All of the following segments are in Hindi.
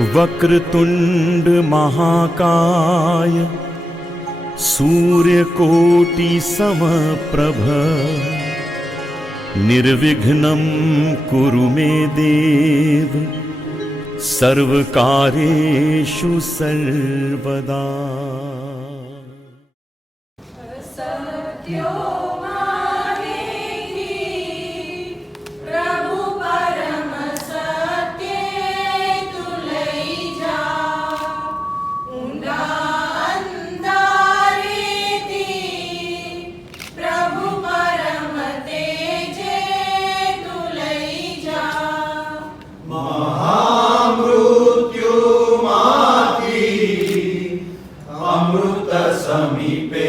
वक्रतुंड महाकाय सूर्यकोटि समप्रभ निर्विघ्नं कुरु मे देव सर्वकार्येषु सर्वदा। समीपे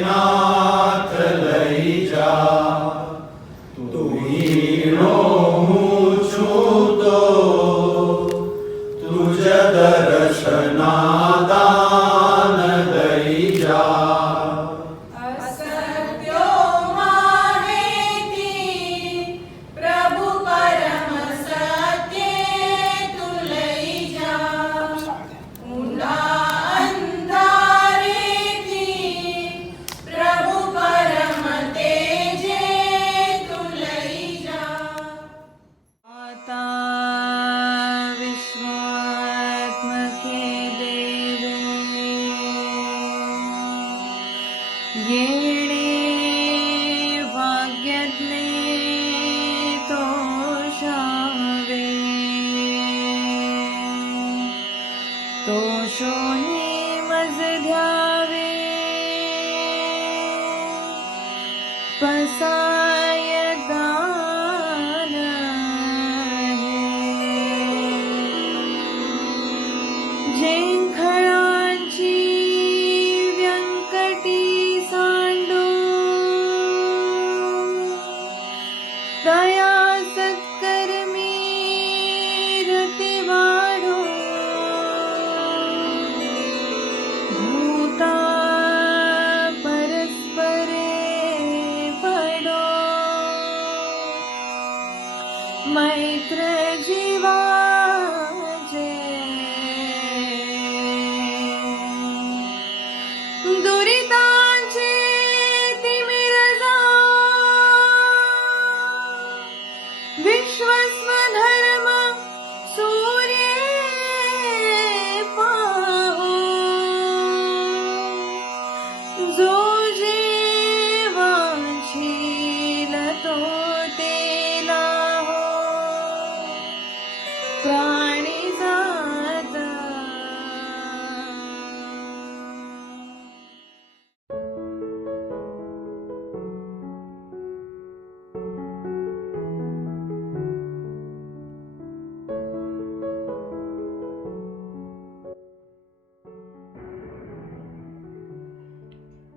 नाथ लई जा, तुहीनो छूतो तुझ दर्शना दान दई जा। येणे भाग्यज्ञे तोषावे तोषोनी मज ध्यावे पसाय दान जिंखळाची दया सत्कर्मी रति वाढो भूता परस्परे पडो मैत्र जीवाचे दुरितांचे विश्वस्वधर्म सूर्ये पाहो जो जीवांशील तो तेला हो प्राणी जात।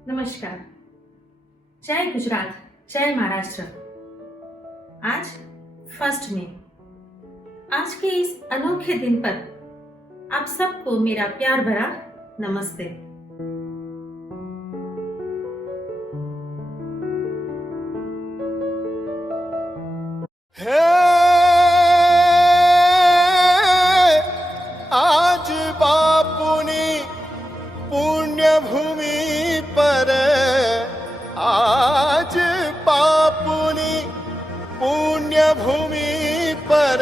नमस्कार, जय गुजरात, जय महाराष्ट्र। आज 1 मई, आज के इस अनोखे दिन पर आप सबको मेरा प्यार भरा नमस्ते। आज बापुनी पुण्यभूमि पर, आज बापुनी पुण्यभूमि पर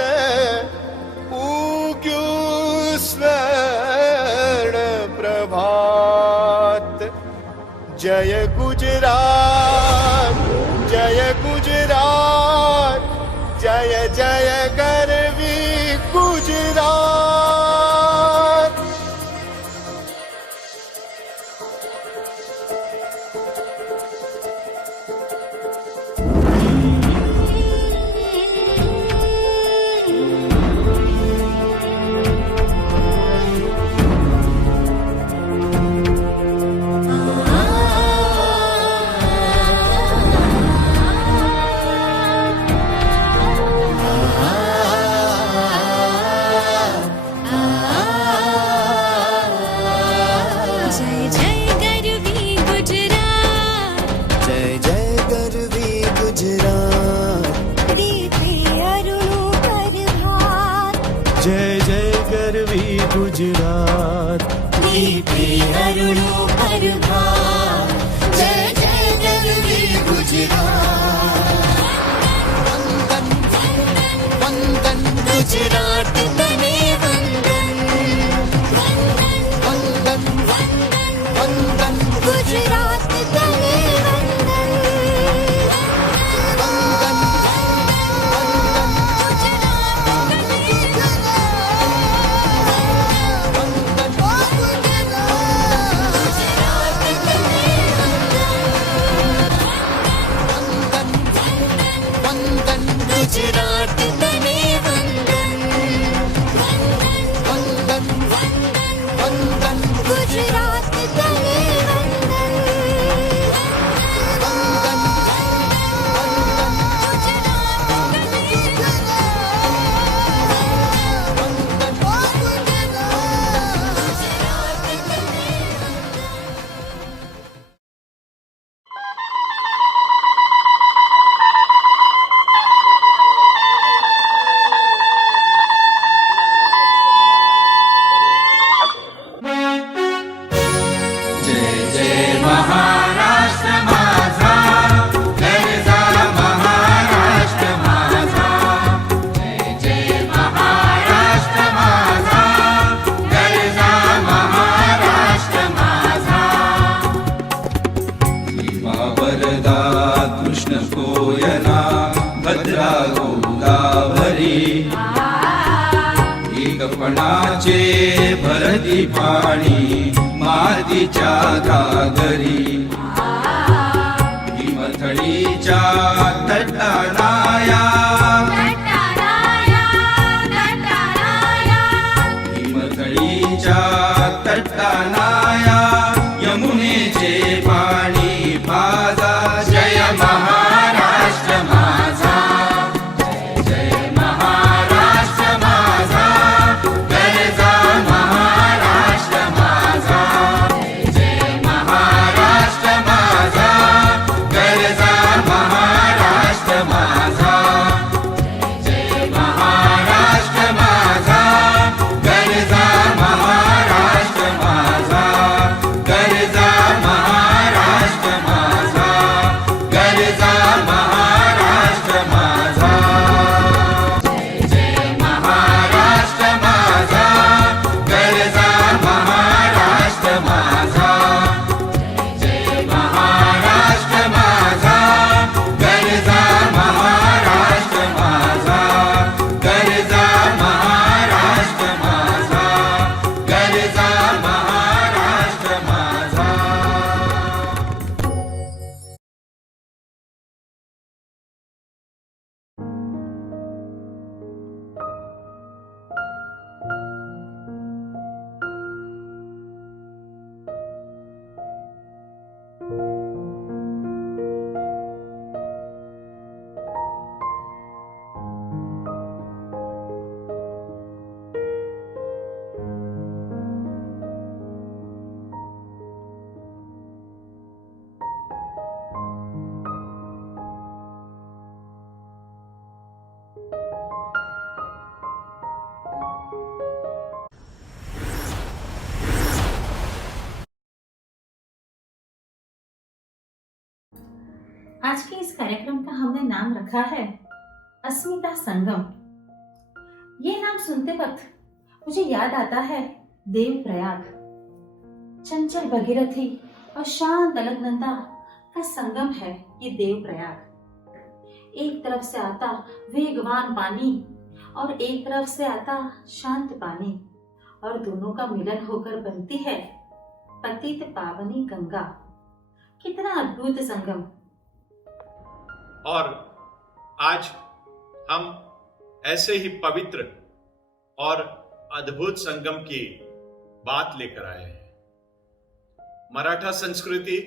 उग्यू स्वर्ण प्रभात। जय गुजरात, जय गुजरात, जय जय गर्वी गुजरात। गुजरात तने वंदन वंदन वंदन वंदन वंदन गुजरात तने वंदन वंदन वंदन गुजरात तने वंदन वंदन गुजरात तने वरदा कृष्ण कोयना भद्रा गोदावरी एकपणाचे भरती पाणी मातीच्या घागरी हिमथडीच्या तटाराया हिमथडीच्या तटाराया यमुनेचे पाणी माझा जय महाराष्ट्र माझा जय महाराष्ट्र माझा गरजा महाराष्ट्र माझा जय महाराष्ट्र माझा गरजा महाराष्ट्र माझा जय महाराष्ट्र माझा गरजा महाराष्ट्र माझा गरजा महाराष्ट्र माझा गरजा महाराष्ट्र माझा जय महाराष्ट्र माझा गरजा महाराष्ट्र माझा जय महाराष्ट्र माझा गरजा महाराष्ट्र माझा गरजा महाराष्ट्र माझा गरजा महाराष्ट्र माझा आज के इस कार्यक्रम का हमने नाम रखा है अस्मिता संगम। ये नाम सुनते वक्त मुझे याद आता है देवप्रयाग। चंचल भगीरथी और शांत अलकनंदा का संगम है ये देवप्रयाग। एक तरफ से आता वेगवान पानी और एक तरफ से आता शांत पानी, और दोनों का मिलन होकर बनती है पतित पावनी गंगा। कितना अद्भुत संगम। और आज हम ऐसे ही पवित्र और अद्भुत संगम की बात लेकर आए हैं। मराठा संस्कृति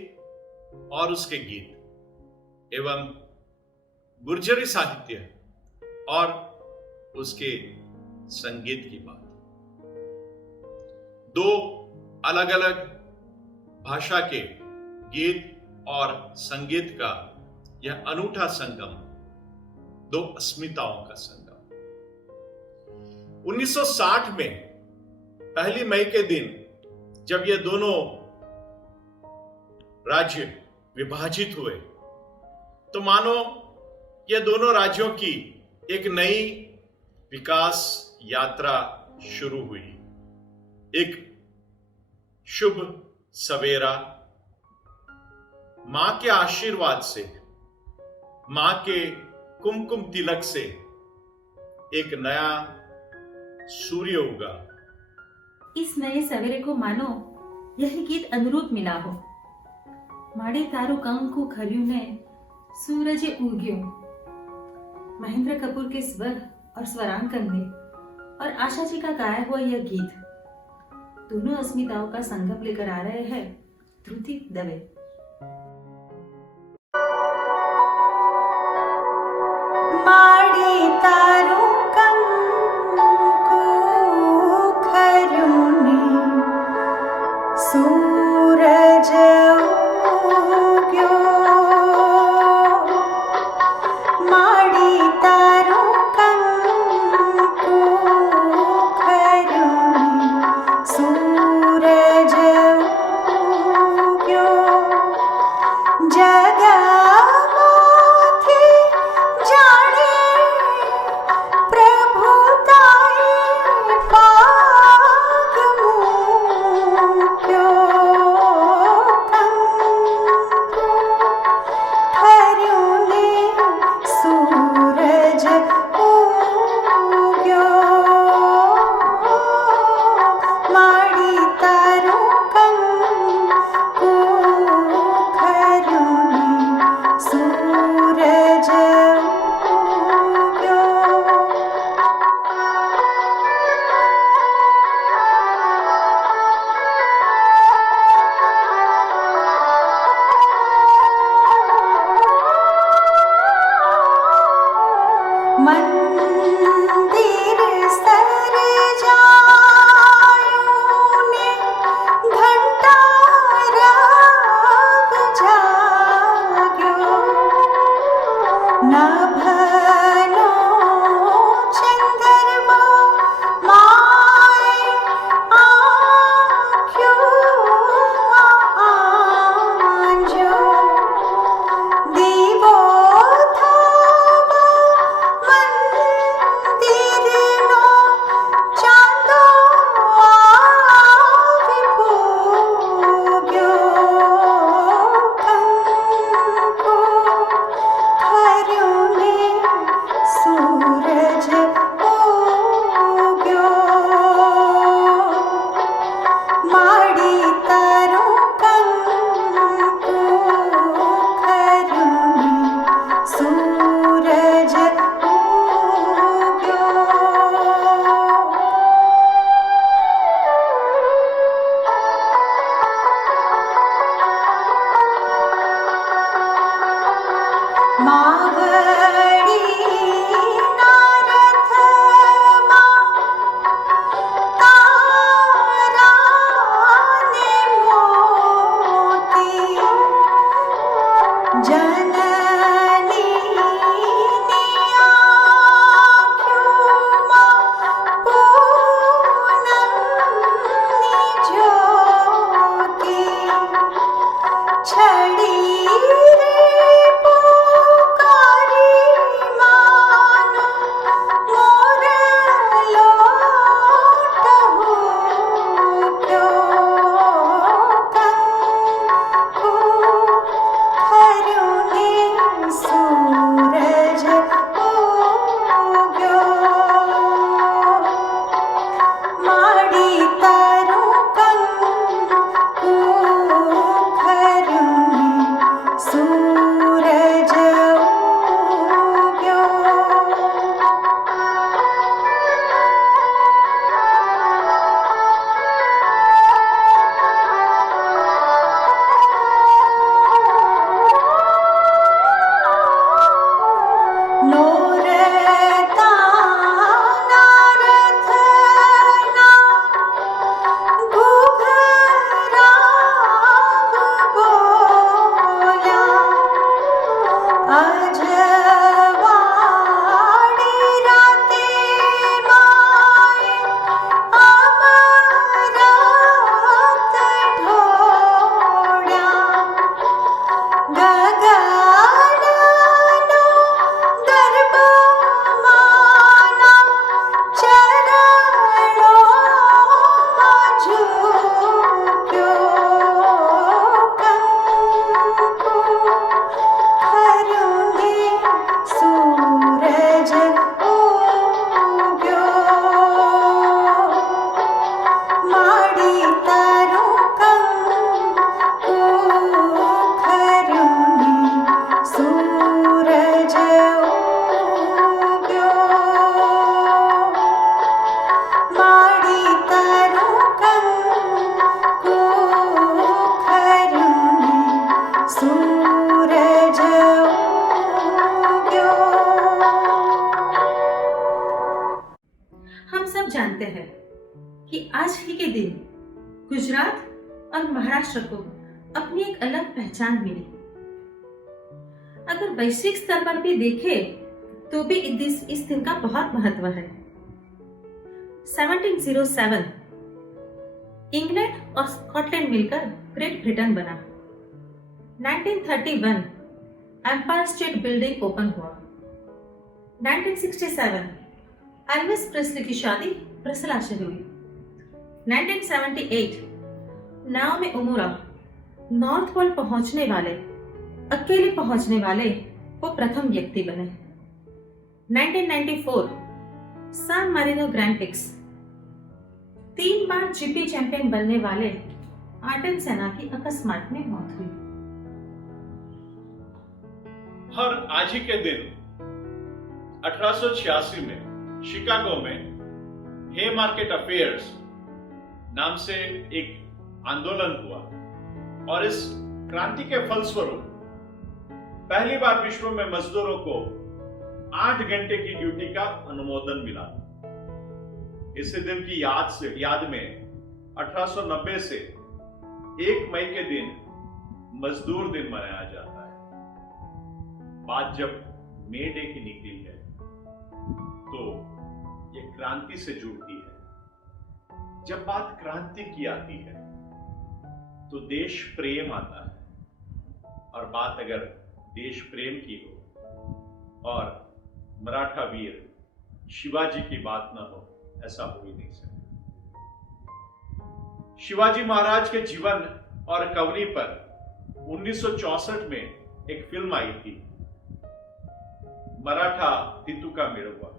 और उसके गीत एवं गुर्जरी साहित्य और उसके संगीत की बात। दो अलग अलग भाषा के गीत और संगीत का यह अनूठा संगम, दो अस्मिताओं का संगम। 1960 में पहली मई के दिन जब ये दोनों राज्य विभाजित हुए तो मानो ये दोनों राज्यों की एक नई विकास यात्रा शुरू हुई। एक शुभ सवेरा मां के आशीर्वाद से, मां के कुमकुम तिलक से एक नया सूर्य उगा। इस नए सवेरे को मानो यही गीत अनुरूप मिला हो। माड़े तारू कंकु खर्यू ने सूरज उग्यो, महेंद्र कपूर के स्वर और स्वरांकन में और आशा जी का गाया हुआ यह गीत दोनों अस्मिताओं का संगम लेकर आ रहे हैं धृति दवे। माड़ी तारू कंकु खरुनी सूरज उग्यो माड़ी तारू कंकु खरुनी सूरज उग्यो जगमाथे जाने प्रभुताए पाग मुक्यो कंकु खरुने सूरज उग्यो माड़ी तारू कंकु खरुने सूरज उग्यो मंदिर सर जायूने घंटा राग जाग्यो नभनो चंद्रमा माय आँख्यों आंजो दीवो थावा मंदिर जानते हैं कि आज ही के दिन गुजरात और महाराष्ट्र को अपनी एक अलग पहचान मिली। अगर वैश्विक स्तर पर भी देखें तो भी इस दिन का बहुत महत्व है। 1707 इंग्लैंड और स्कॉटलैंड मिलकर ग्रेट ब्रिटेन बना। 1931 एम्पायर स्टेट बिल्डिंग ओपन हुआ। 1967 एल्विस प्रेस्ली की शादी ब्रसेल्स से हुई। 1978 नाओमी ओकुरा नॉर्थ पोल पहुंचने वाले अकेले पहुंचने वाले वो प्रथम व्यक्ति बने। 1994 सान मारिनो ग्रैंड प्रिक्स 3 बार जीपी चैंपियन बनने वाले आर्टन सेना की अकस्मात में मौत हुई। और आज ही के दिन 1886 में शिकागो में हे मार्केट अफेयर्स नाम से एक आंदोलन हुआ और इस क्रांति के फलस्वरूप पहली बार विश्व में मजदूरों को 8 घंटे की ड्यूटी का अनुमोदन मिला। इस दिन की याद में 1890 से 1 मई के दिन मजदूर दिन मनाया जाता है। बात जब मे डे की निकली है तो यह क्रांति से जुड़ती है। जब बात क्रांति की आती है तो देश प्रेम आता है, और बात अगर देश प्रेम की हो और मराठा वीर शिवाजी की बात न हो, ऐसा हो ही नहीं सकता। शिवाजी महाराज के जीवन और कवनी पर 1964 में एक फिल्म आई थी, मराठा तितू का मिरवा,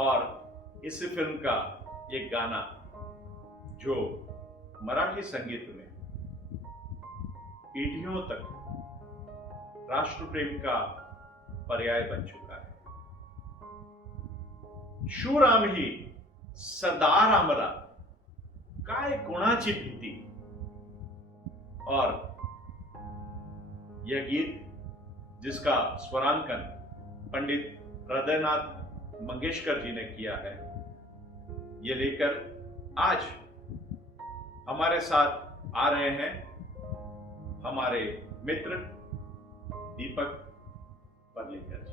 और इस फिल्म का एक गाना जो मराठी संगीत में पीढ़ियों तक राष्ट्र प्रेम का पर्याय बन चुका है। शिवराम ही सरदार आमला काय कोणाची भीती, और यह गीत जिसका स्वरांकन पंडित हृदयनाथ मंगेशकर जी ने किया है, ये लेकर आज हमारे साथ आ रहे हैं हमारे मित्र दीपक पर्लेकर जी।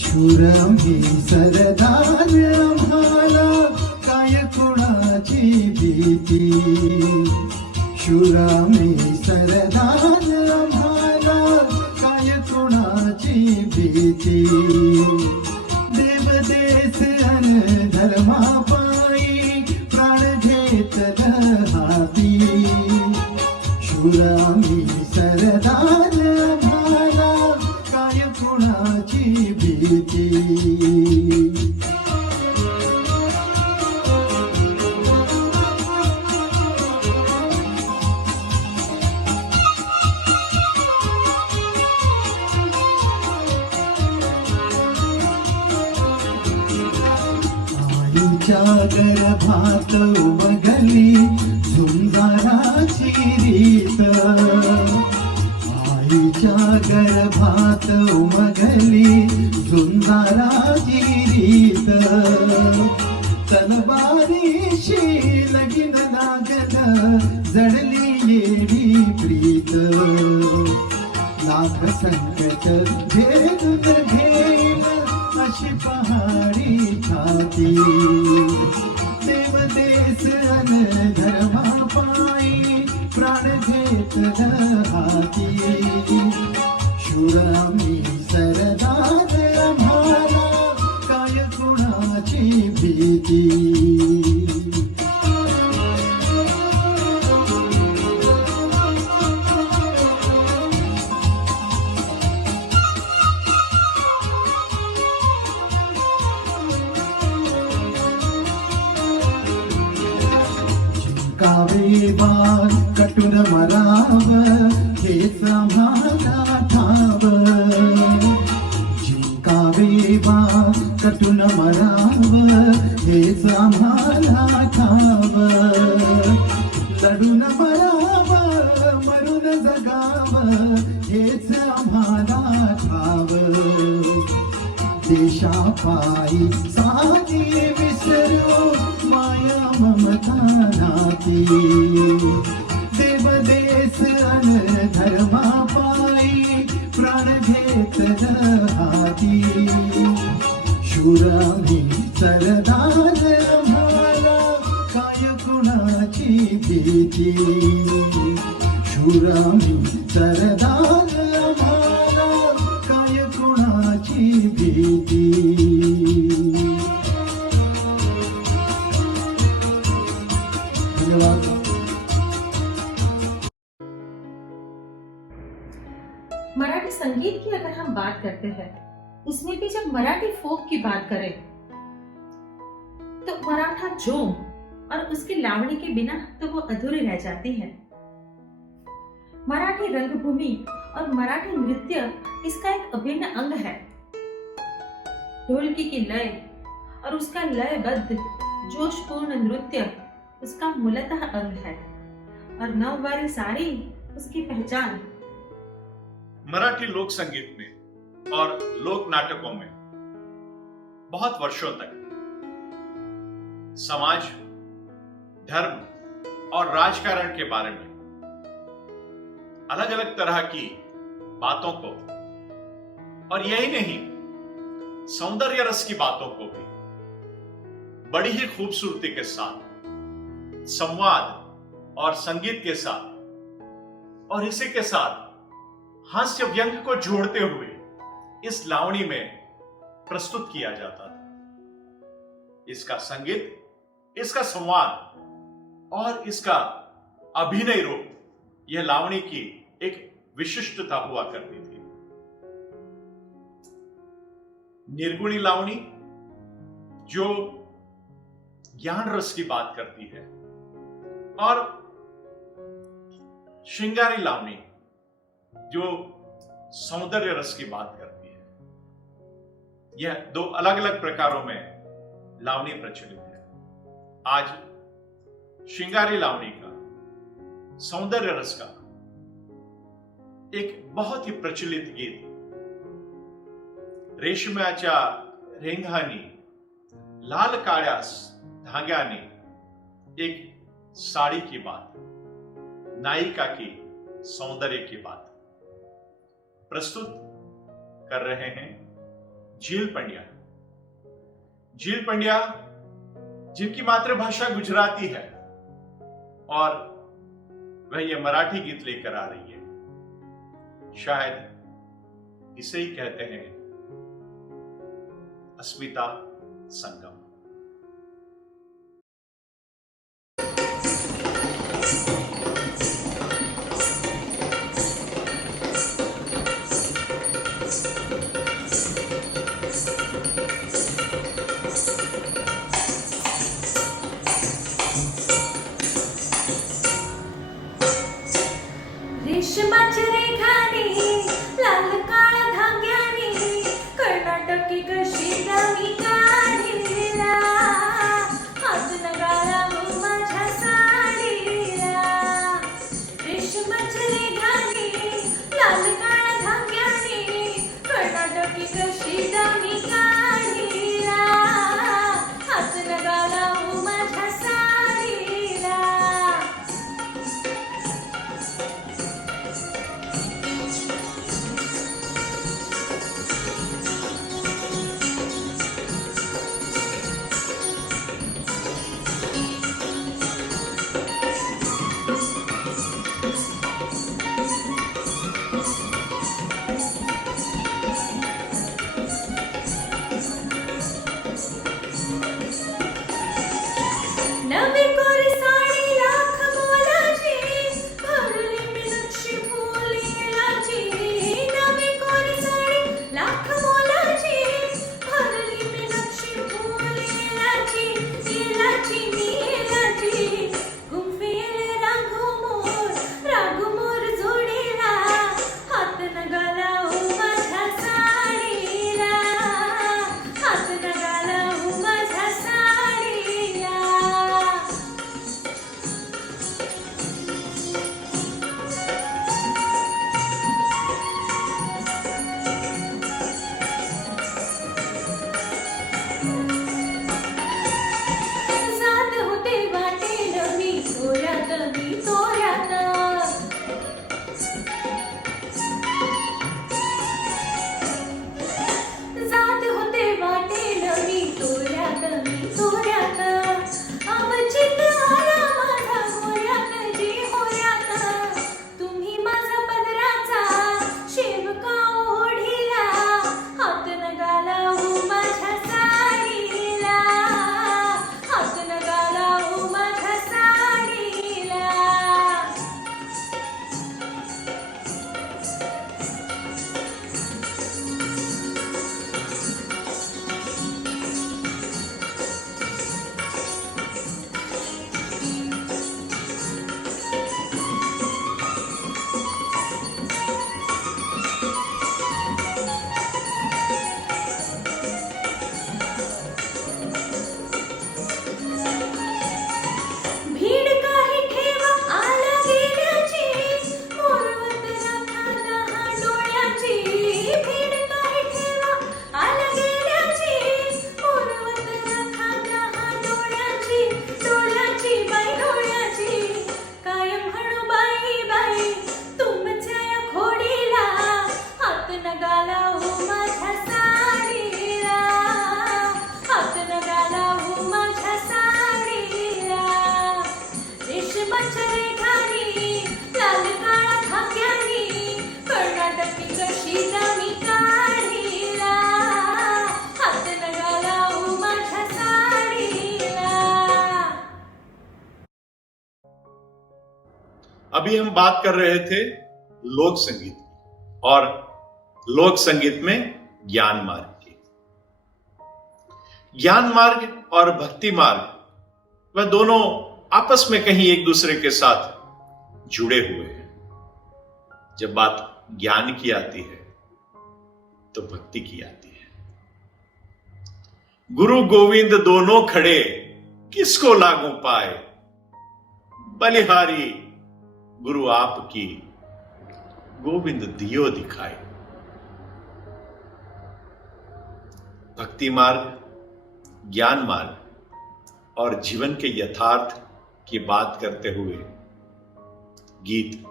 शिवरामी सरदार आम्हाला काय कुणाची भीती, शिवरामी सरदार आम्हाला काय कुणाची भीती, देव देश अन धर्मापायी प्राण घेतलं हाती, शिवरामी सरदार आम्हाला काय कुणाची भीती। आईच्या गर्भात उमगली झुंजाराची रीत, आईच्या गर्भात उमगली झुंजाराची रीत, तलवारीशी लगीन लागलं जडली येडी प्रीत, नाग संकट भेदून घेईल अशी पहाडी छाती, देव देश अन धर्मापायी प्राण घेतलं हाती, शिवरामी सरदार आम्हाला काय कुणाची भीती। जिंकावे वार कटून मराव हेच आम्हाला ठाव जिंकावे वा कटून मराव हेच आम्हाला ठाव लढून मराव मरून जगाव हेच आम्हाला ठाव देशापायी साधी विसरू माया ममता नाती देव देश अन धर्मापायी प्राण घेतलं हाती शूरामी सरदार आम्हाला काय कुणाची भीती शूरामी सरदार आम्हाला काय कुणाची भीती धन्यवाद. मराठी संगीत की अगर हम बात करते हैं, उसमें भी जब मराठी फोक की बात करें तो मराठा जोम और उसकी लावणी के बिना तो वो अधूरी रह जाती है. मराठी रंगभूमि और मराठी नृत्य इसका एक अभिन्न अंग है. ढोलकी की लय और उसका लयबद्ध जोशपूर्ण नृत्य उसका मूलतः अंग है और नववारी साड़ी उसकी पहचान. मराठी लोक संगीत में और लोक नाटकों में बहुत वर्षों तक समाज, धर्म और राजकारण के बारे में अलग अलग तरह की बातों को और यही नहीं सौंदर्य रस की बातों को भी बड़ी ही खूबसूरती के साथ संवाद और संगीत के साथ और इसी के साथ हास्य व्यंग को जोड़ते हुए इस लावणी में प्रस्तुत किया जाता था. इसका संगीत, इसका संवाद और इसका अभिनय रूप यह लावणी की एक विशिष्टता हुआ करती थी. निर्गुणी लावणी जो ज्ञान रस की बात करती है और श्रृंगारी लावणी जो सौंदर्य रस की बात करती है. यह दो अलग अलग प्रकारों में लावणी प्रचलित है. आज श्रृंगारी लावणी का, सौंदर्य रस का एक बहुत ही प्रचलित गीत रेशमाच्या रेंगानी लाल काळ्या धाग्याने एक साड़ी की बात, नायिका की सौंदर्य की बात प्रस्तुत कर रहे हैं झील पंड्या. झील पंड्या जिनकी मातृभाषा गुजराती है और वह ये मराठी गीत लेकर आ रही है. शायद इसे ही कहते हैं अस्मिता संगम. रेशमाच्या रेखाने लाल काळ्या धाग्याने कर्नाटकी कशी दामी काढीला हात नगाला माझ्या साडीला. रेशमाच्या रेखाने लाल काळ्या धाग्याने कर्नाटकी कशी दामी काढीला हात नगाला माझ्या साडीला. मी तोऱ्यानं. जात होते वाटेनं मी तोऱ्यानं, मी तोऱ्यानं. अवचित आला माझा होऱ्यानं जी होऱ्यानं. तुम्ही माझा पदराचा शेवका ओढीला, हात नगाला माझ्या साडीला, हात नगाला माझ्या साडीला. भीड काही ठेवा आला गेल्याची, मोरवत राखाला हा डोळ्याची. भीड काही ठेवा आला गेल्याची, मोरवत राखाला हा डोळ्याची. डोळ्याची बाई डोळ्याची, कायम म्हणू बाई बाई तुमच्या या खोडीला, हात नगाला माझ्या साडीला, हात नगाला माझ्या साडीला. रेशमाच्या रेखानी लाल काळा धाग्यानी, कर्नाटकी कशीला मी काढीला, हात नगाला माझ्या साडीला. अभी हम बात कर रहे थे लोक संगीत की, और लोक संगीत में ज्ञान मार्ग की. ज्ञान मार्ग और भक्ति मार्ग वह दोनों आपस में कहीं एक दूसरे के साथ जुड़े हुए हैं. जब बात ज्ञान की आती है तो भक्ति की आती है. गुरु गोविंद दोनों खड़े किसको लागू पाए, बलिहारी गुरु आपकी गोविंद दियो दिखाए. भक्ति मार्ग, ज्ञान मार्ग और जीवन के यथार्थ की बात करते हुए गीत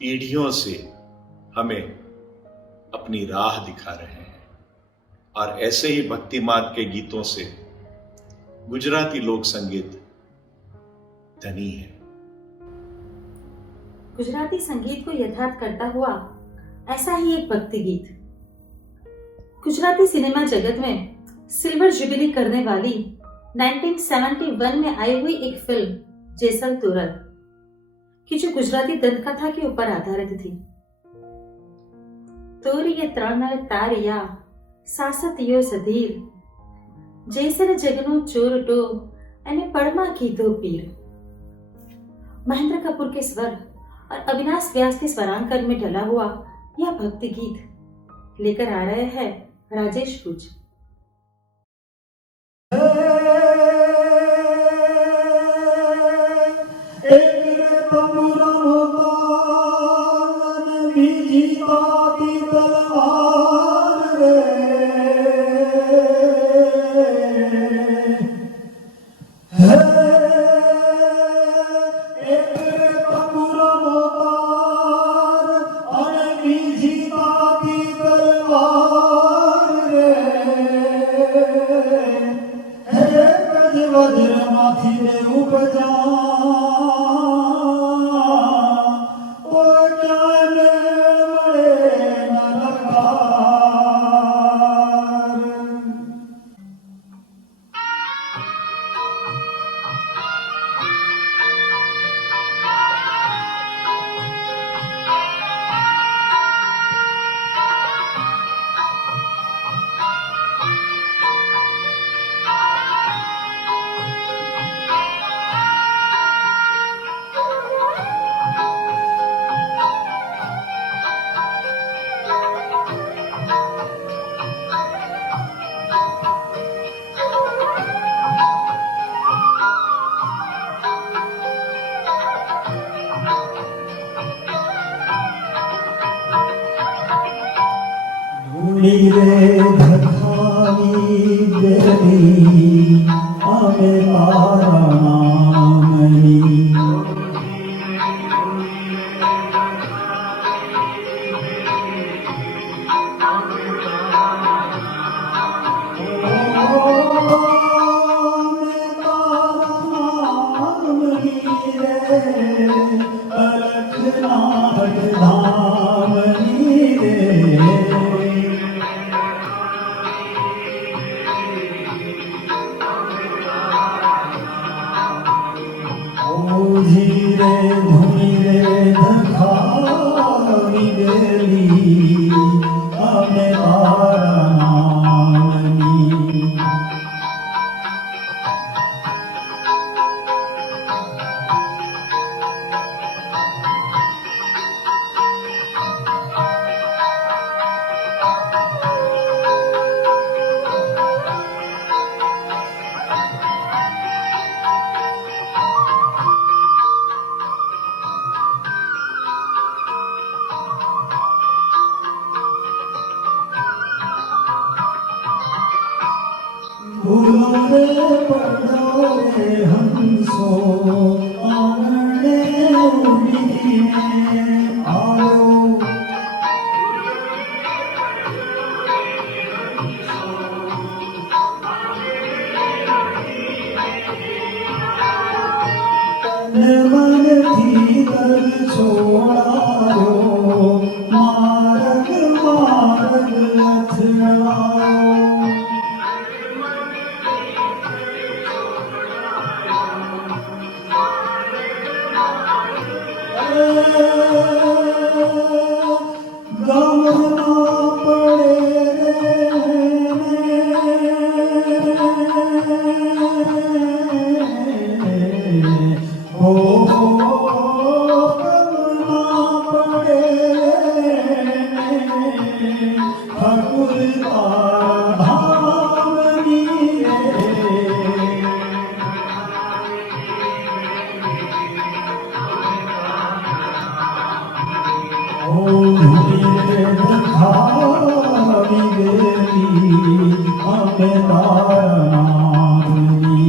पीढ़ियों से हमें अपनी राह दिखा रहे हैं. और ऐसे ही भक्ति मार्ग के गीतों से गुजराती लोक संगीत धनी है. गुजराती संगीत को यथार्थ करता हुआ ऐसा ही एक भक्ति गीत. गुजराती सिनेमा जगत में सिल्वर जुबिली करने वाली 1971 में आई हुई एक फिल्म जेसल तोरल, कि जो गुजराती दंतकथा के ऊपर आधारित थी. तोरिये त्रण तारिया सासतियो सधीर, जेसर जगनो चोरटो अने पड़मा कीधो पीर. महेंद्र कपूर के स्वर और अविनाश व्यास के स्वरांकन में ढला हुआ यह भक्ति गीत लेकर आ रहे हैं राजेश भुज. रे धखानी देवी आमे पाराणी धुमिरे धखावी देवी आमे तारामणी फूलों पड़ोरे हंसो आंगने उड़ी आओ तन मन भीतर छोड़ायो मार्ग मार्ग अथड़ाओ गमना पड़े हो गमना पड़े ठाकुर धामनी धुमिरे धखावी देवी आमे तारामणी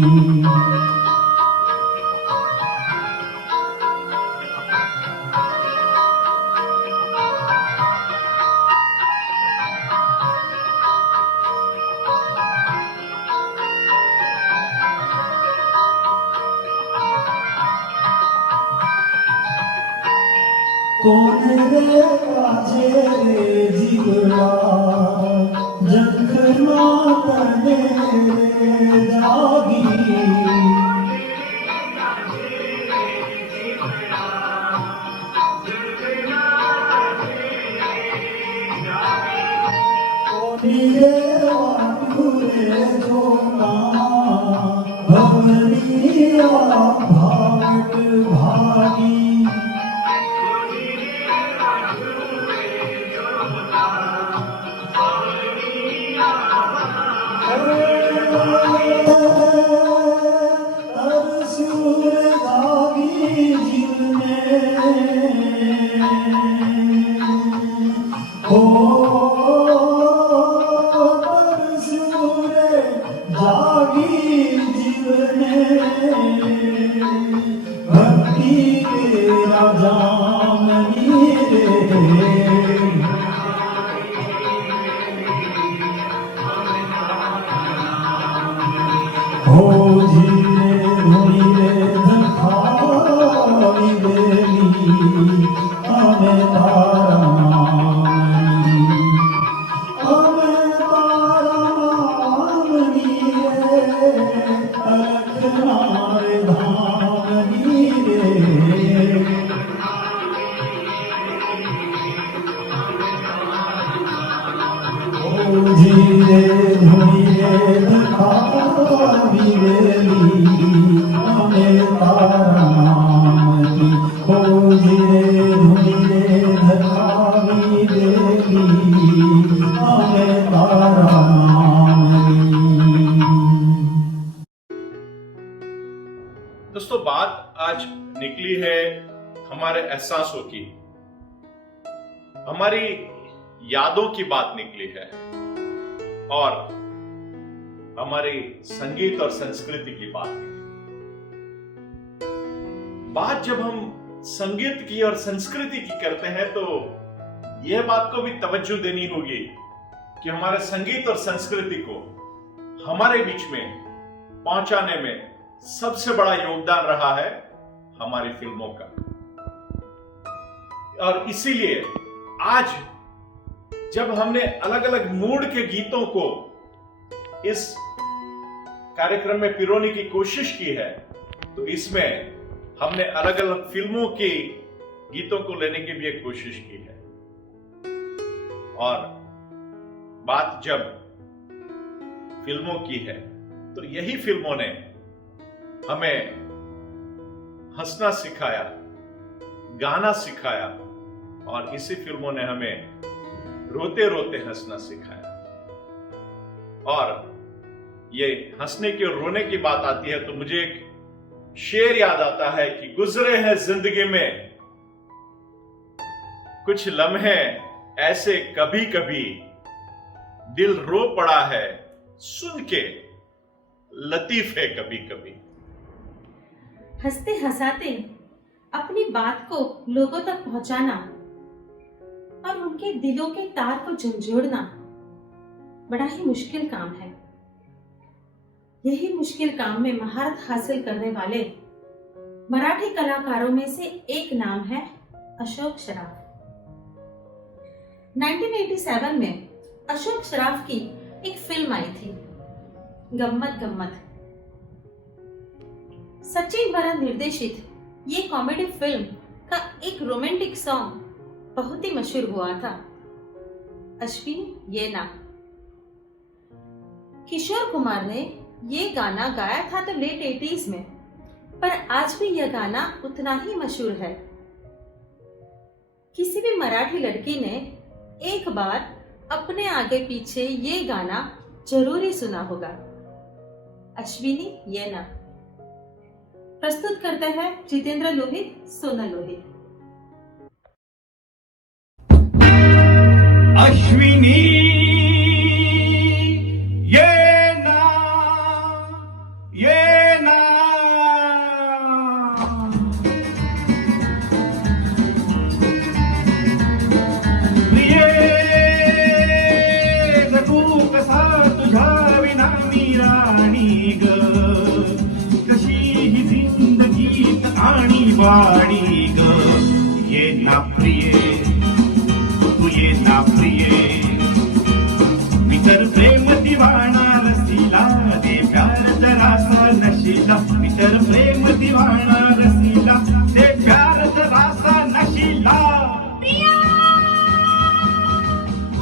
कौन रे काजे रे जीवड़ा जखना तने रे जागी कोनी रे वाटुरे जोना भवनिया भावट भागी तरसूर दागी जीवने हो तरसूर दागी जीवने भक्ति के राजा मनी रे हो धीरे धुमिरे धखावी देवी आमे तारामणी रे अलखनार धामनी रे धीरे धुमिरे धखावी देवी आमे तारामणी हो धीरे धुमिरे धखावी देवी आमे तारामणी। दोस्तों, बात आज निकली है हमारे एहसासों की, हमारी यादों की बात निकली है और हमारी संगीत और संस्कृति की बात निकली। बात जब हम संगीत की और संस्कृति की करते हैं तो यह बात को भी तवज्जो देनी होगी कि हमारे संगीत और संस्कृति को हमारे बीच में पहुंचाने में सबसे बड़ा योगदान रहा है हमारी फिल्मों का। और इसीलिए आज जब हमने अलग अलग मूड के गीतों को इस कार्यक्रम में पिरोने की कोशिश की है तो इसमें हमने अलग अलग फिल्मों के गीतों को लेने की भी एक कोशिश की है। और बात जब फिल्मों की है तो यही फिल्मों ने हमें हंसना सिखाया, गाना सिखाया, और इसी फिल्मों ने हमें रोते रोते हंसना सिखाया। और ये हंसने की और रोने की बात आती है तो मुझे एक शेर याद आता है कि गुजरे हैं जिंदगी में कुछ लम्हे ऐसे, कभी कभी दिल रो पड़ा है सुन के लतीफ है कभी कभी। हंसते हंसाते अपनी बात को लोगों तक पहुंचाना और उनके दिलों के तार को झंझोड़ना बड़ा ही मुश्किल काम है। यही मुश्किल काम में महारत हासिल करने वाले मराठी कलाकारों में से एक नाम है अशोक सराफ। 1987 में अशोक सराफ की एक फिल्म आई थी, गम्मत गम्मत। सचिन द्वारा निर्देशित ये कॉमेडी फिल्म का एक रोमांटिक सॉन्ग बहुत ही मशहूर हुआ था, अश्विनी ये ना। किशोर कुमार ने ये गाना गाया था तो लेट 80s में, पर आज भी यह गाना उतना ही मशहूर है। किसी भी मराठी लड़की ने एक बार अपने आगे पीछे ये गाना जरूर ही सुना होगा, अश्विनी ये ना। प्रस्तुत करते हैं जितेंद्र लोहित, सोनल लोहित। अश्विनी ये ना, ये ना, प्रिये जगू कसा तुझ्या विना मी राणी ग, कशी ही जिंदगीत आणि वाणी ग, ये ना प्रिये तू ये ना प्रिये, मी तर प्रेम दिवाणा रसिला, दे प्यार जरासा नशिला, मी तर प्रेम दिवाणा रसिला, दे प्यार जरासा नशिला।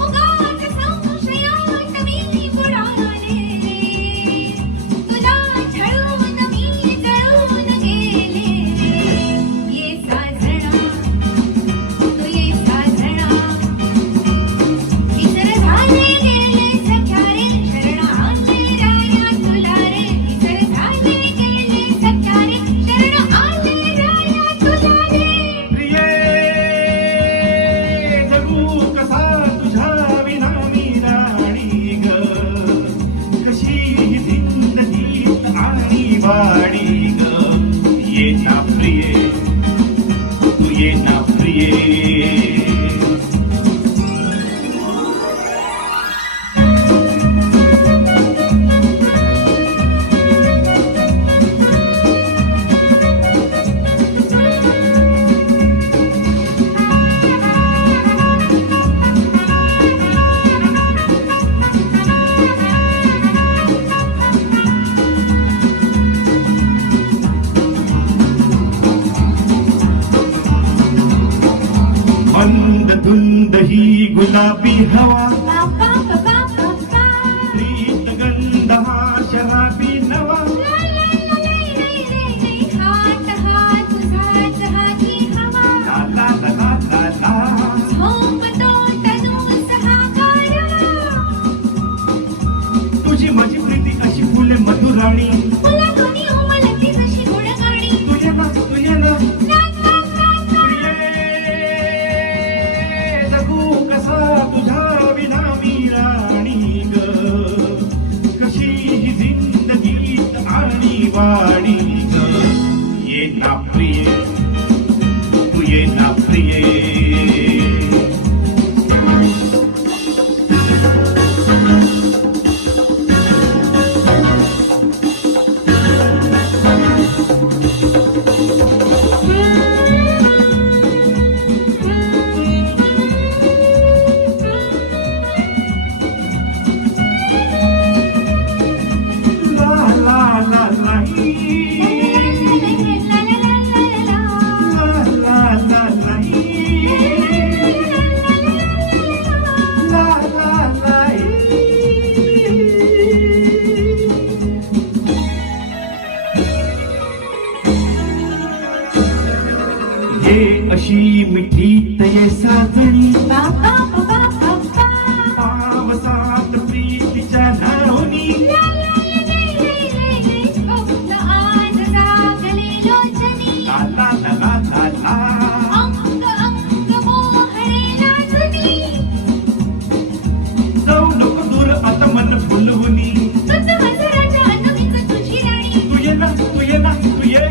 उगाच संशयात मी बुडाले, तुला छळून मी जळून गेले, ये साजणा तू ये साजणा, विसर झाले गेले सख्या रे, शरण आले राया तुला रे, विसर झाले गेले सख्या रे, शरण आले राया तुला रे। प्रिये जगू कसा तुझ्या विना मी राणी ग, कशी ही जिंदगीत आणि वाणी ग, ये ना प्रिये तू ये ना प्रिये। मंद धुंद ही गुलाबी हवा, बापा बापा बापा, प्रीत गंध हा शराबी नवा, हात हात तुझाच हाती हवा, ला ला ला ला ला, झोपतो तनू सहाकारा, तुझी माझी प्रीती अशी फुले मधुराणी, फुला दोन्ही उमलती जशी गुणगाणी, तुझे ना तुझे ना नाच नाच नाच नाच। प्रिये जगू कसा तुझ्या विना मी राणी ग, कशी ही जिंदगीत आणि वाणी ग, ये ना प्रिये तू ये ना प्रिये। ला ला ला ला, ये अशी मिठी तये साजणी बाबा बाबा बाबा पावसात प्रीतीच्या नारोनी आज जागलेलो जनी ला ला ला ला ला अंग अंग मोहरे नाचनी जाऊ नको दूर आता मन फुलवणी तुझ हसराच्या अनुमीच तुझी राणी तू ये ना तू ये ना तू ये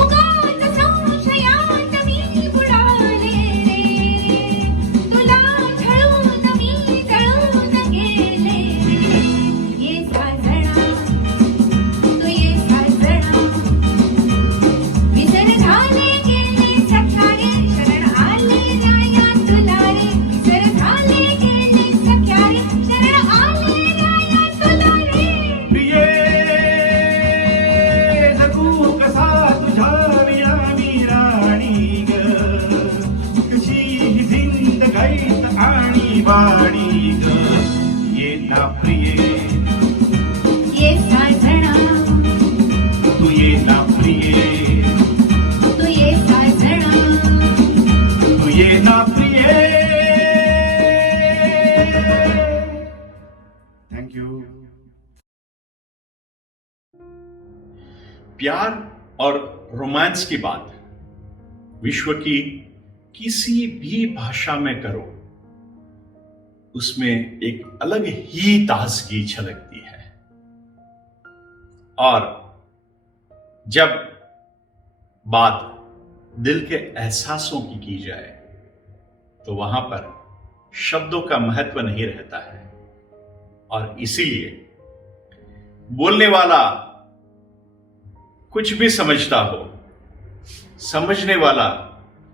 उगाच संशयात मी बुडाले रे तुला छळून मी जळून गेले ये साजणा तू ये साजणा विसर झाले गेले सख्या रे शरण आले राया तुला रे विसर झाले गेले सख्या रे शरण आले राया तुला रे प्रिये जगू कसा तुझ्या विरामी राणी ग कशी ही जिंदगाईत आणि वाणी ग ये ना प्रिये ये साजणा तू ये ना प्रिये तू ये साजणा तू ये ना प्रिये थँक्यू प्यार और रोमांस की बात विश्व की किसी भी भाषा में करो, उसमें एक अलग ही ताजगी झलकती है। और जब बात दिल के एहसासों की जाए तो वहां पर शब्दों का महत्व नहीं रहता है, और इसीलिए बोलने वाला कुछ भी समझता हो, समझने वाला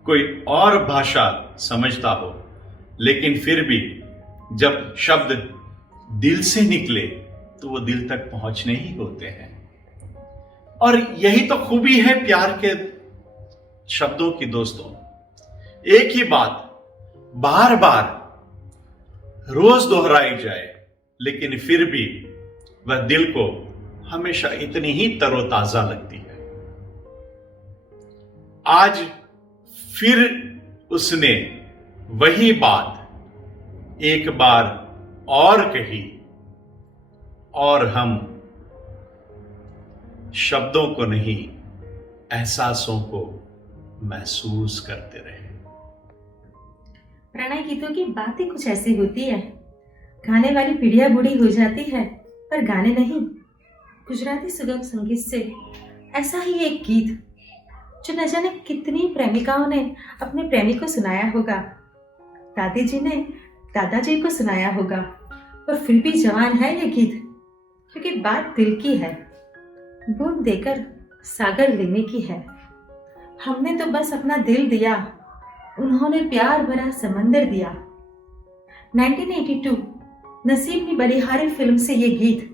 कोई और भाषा समझता हो, लेकिन फिर भी जब शब्द दिल से निकले तो वो दिल तक पहुंचने ही होते हैं। और यही तो खूबी है प्यार के शब्दों की दोस्तों। एक ही बात बार बार रोज दोहराई जाए, लेकिन फिर भी वह दिल को हमेशा इतनी ही तरोताजा लगती है। आज फिर उसने वही बात एक बार और कही, और हम शब्दों को नहीं एहसासों को महसूस करते रहे। प्रणय गीतों की बात ही कुछ ऐसी होती है, गाने वाली पीढ़ियां बूढ़ी हो जाती है पर गाने नहीं। गुजराती सुगम संगीत से ऐसा ही एक गीत जो न जाने कितनी प्रेमिकाओं ने अपने प्रेमी को सुनाया होगा, दादी जी ने दादाजी को सुनाया होगा, और फिर भी जवान है ये गीत, क्योंकि बात दिल की है, बूंद देकर सागर लेने की है। हमने तो बस अपना दिल दिया, उन्होंने प्यार भरा समंदर दिया। 1982 नसीब नी बलिहारी फिल्म से ये गीत,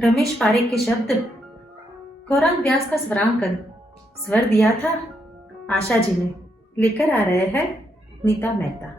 रमेश पारेख के शब्द, गौरांग व्यास का स्वरांकन, स्वर दिया था आशा जी ने। लेकर आ रहे हैं नीता मेहता।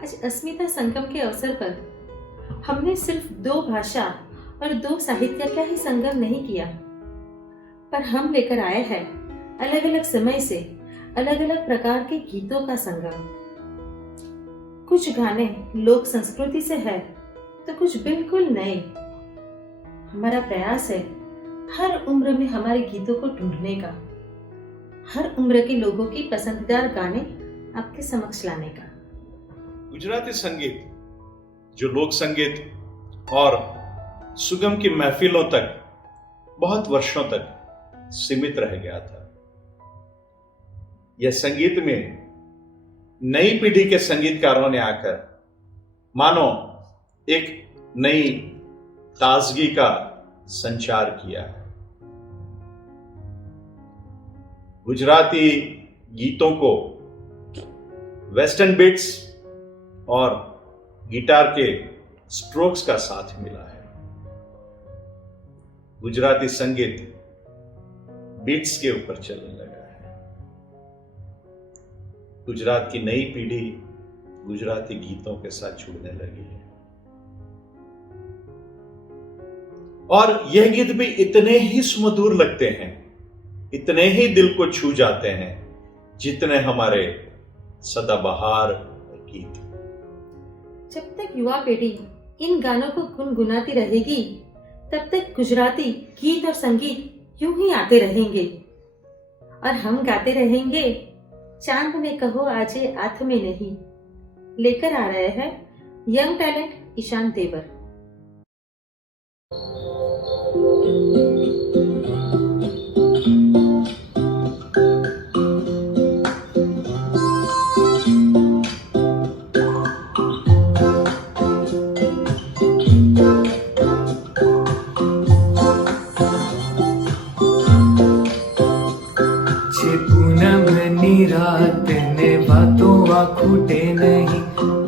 आज अस्मिता संगम के अवसर पर हमने सिर्फ 2 भाषा और 2 साहित्य का ही संगम नहीं किया, पर हम लेकर आए हैं अलग अलग समय से अलग अलग प्रकार के गीतों का संगम। कुछ गाने लोक संस्कृति से है तो कुछ बिल्कुल नए। हमारा प्रयास है हर उम्र में हमारे गीतों को ढूंढने का, हर उम्र के लोगों की पसंदीदा गाने आपके समक्ष लाने का। गुजराती संगीत जो लोक संगीत और सुगम की महफिलों तक बहुत वर्षों तक सीमित रह गया था, यह संगीत में नई पीढ़ी के संगीतकारों ने आकर मानो एक नई ताजगी का संचार किया है। गुजराती गीतों को वेस्टर्न बीट्स और गिटार के स्ट्रोक्स का साथ मिला है। गुजराती संगीत बीट्स के ऊपर चलने लगा है। गुजरात की नई पीढ़ी गुजराती गीतों के साथ जुड़ने लगी है और यह गीत भी इतने ही सुमधुर लगते हैं, इतने ही दिल को छू जाते हैं जितने हमारे सदाबहार गीत। जब तक युवा पीढ़ी इन गानों को गुनगुनाती रहेगी तब तक गुजराती गीत और संगीत यूं ही आते रहेंगे और हम गाते रहेंगे चांद ने कहो आजे आथ में नहीं। लेकर आ रहे हैं यंग टैलेंट ईशान देवर। रात ने बातों आ खूटे नहीं,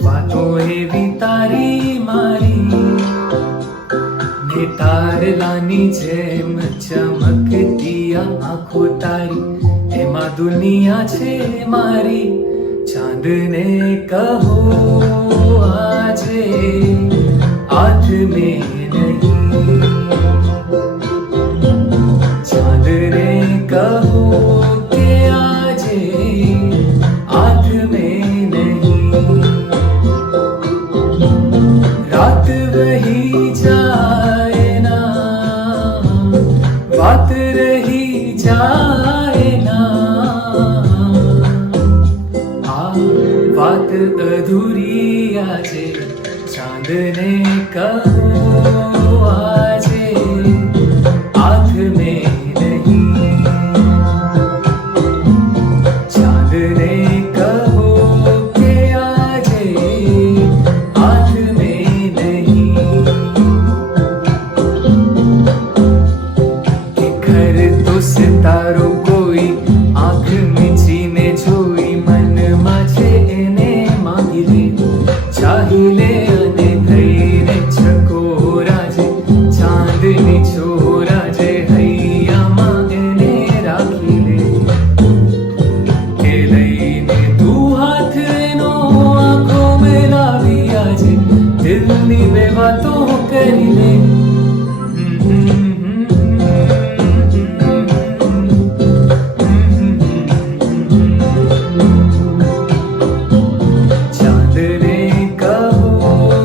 बातों एवी तारी मारी ने तार लानी जेम चमकती आंखों तारी, एमा दुनिया छे मारी। चांद ने कहो आजे हाथ में नहीं, चांद ने कहो हाथ में नहीं। रात वही जाए ना, बात रही जाए ना, बात अधूरी आजे। चांद ने कहो आजे हाथ में नहीं, चांद ने कहो के आजे हाथ में नहीं। कि घर तो सितारो कोई आंख मिची ने जोई, मन माझे एने मांगी ले चाहिले अने थईने छकोरा जे, चांदनी छोरा जे हैया मां एने राखी ले। दिलनी वे बातों करी ले, चांद ने कहो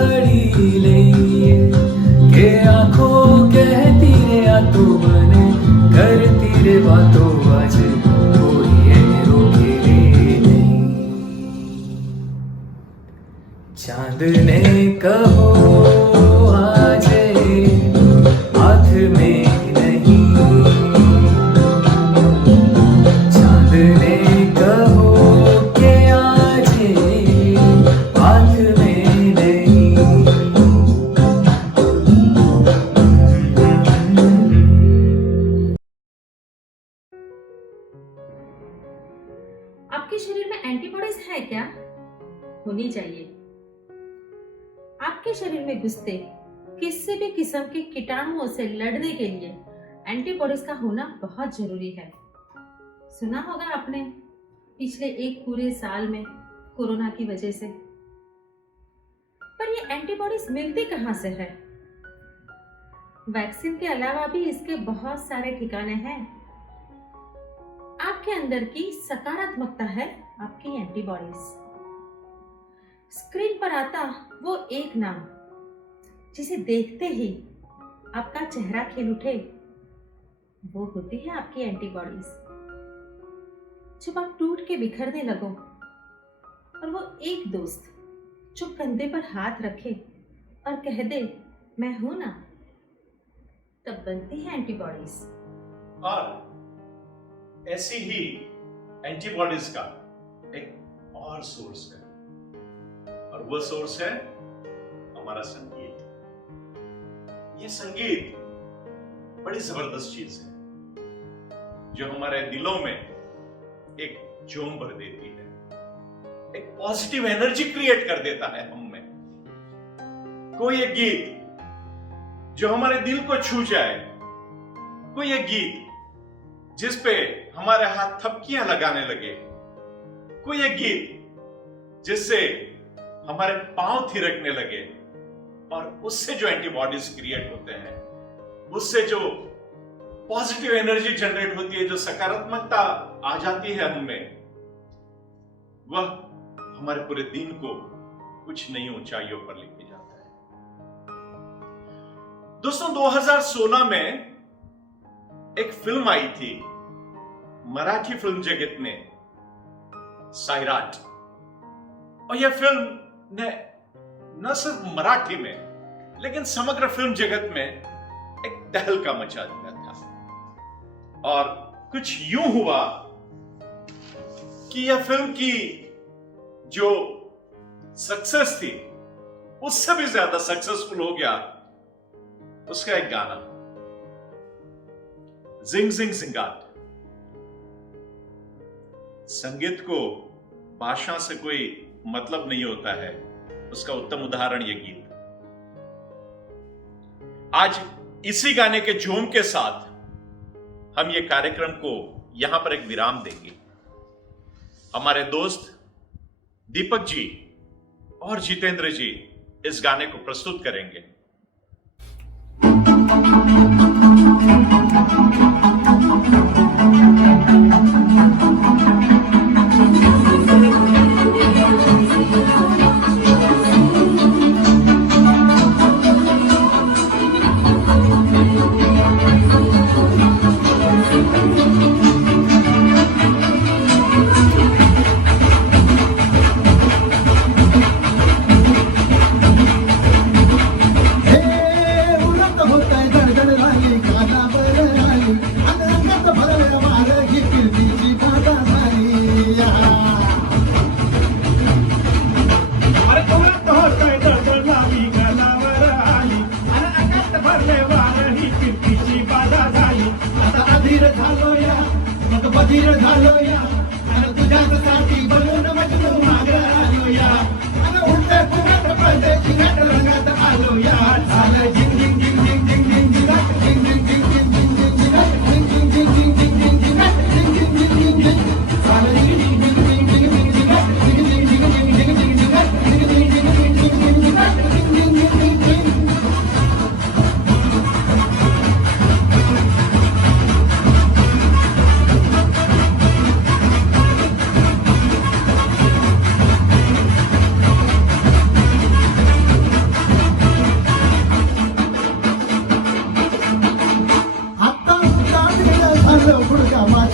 घड़ी लईए के आंखों कहती रे आ तो मने करती रे बातों आज कोई है रोके नहीं। चांद ने कहो आज हाथ में नहीं, चांद ने कहो के आज हाथ में नहीं। आपके शरीर में एंटीबॉडीज है क्या? होनी चाहिए। आपके शरीर में घुसते किसी भी किस्म के कीटाणुओं से लड़ने के लिए एंटीबॉडीज का होना बहुत जरूरी है। सुना होगा आपने पिछले एक पूरे साल में कोरोना की वजह से, पर ये एंटीबॉडीज मिलती कहां से है? वैक्सीन के अलावा भी इसके बहुत सारे ठिकाने हैं। आपके अंदर की सकारात्मकता है आपकी एंटीबॉडीज। स्क्रीन पर आता वो एक नाम जिसे देखते ही आपका चेहरा खिल उठे, वो होती है आपकी एंटीबॉडीज। जब आप टूट के बिखरने लगो और वो एक दोस्त जो कंधे पर हाथ रखे और कह दे मैं हूं ना, तब बनती है एंटीबॉडीज। और ऐसी ही एंटीबॉडीज का एक और सोर्स है, और वो सोर्स है हमारा संगीत। ये संगीत बड़ी जबरदस्त चीज है जो हमारे दिलों में एक जोम भर देती है, एक पॉजिटिव एनर्जी क्रिएट कर देता है हम में। कोई एक गीत जो हमारे दिल को छू जाए, कोई एक गीत जिस पे हमारे हाथ थपकियां लगाने लगे, कोई एक गीत जिससे हमारे पांव थिरकने लगे, और उससे जो एंटीबॉडीज क्रिएट होते हैं, उससे जो पॉजिटिव एनर्जी जनरेट होती है, जो सकारात्मकता आ जाती है हमें, वह हमारे पूरे दिन को कुछ नई ऊंचाइयों पर लेके जाता है। दोस्तों, 2016 में एक फिल्म आई थी मराठी फिल्म जगत में, सायराट। और यह फिल्म ने न सिर्फ मराठी में लेकिन समग्र फिल्म जगत में एक तहलका मचा दिया था। और कुछ यूं हुआ कि यह फिल्म की जो सक्सेस थी उससे भी ज्यादा सक्सेसफुल हो गया उसका एक गाना, जिंग जिंग जिंगाट। संगीत को भाषा से कोई मतलब नहीं होता है, उसका उत्तम उदाहरण यह गीत। आज इसी गाने के जोम के साथ हम ये कार्यक्रम को यहां पर एक विराम देंगे। हमारे दोस्त दीपक जी और जितेंद्र जी इस गाने को प्रस्तुत करेंगे। बधीर झालो या आणि तुझ्यासाठी बनवून मजनू मागं आलो या आणि उलटे फुगट पडते चिंगाट रंगात आलो या झालं झिंग झिंग झिंग झिंग झिंग झिंग झिंगाट झिंग झिंग झिंग झिंग झिंग झिंग झिंगाट झिंग झिंग झिंग झिंग झिंग झिंग झिंगाट झिंग झिंग झिंग झिंग झिंग झालं झिंग झिंग झिंग झिंग झिंग झिंग झिंगाट झिंग झिंग झिंग झिंग झिंग झिंग झिंगाट झिंग झिंग झिंग झिंग झिंग झिंग झिंगाट झिंग झिंग झिंग झिंग झिंग।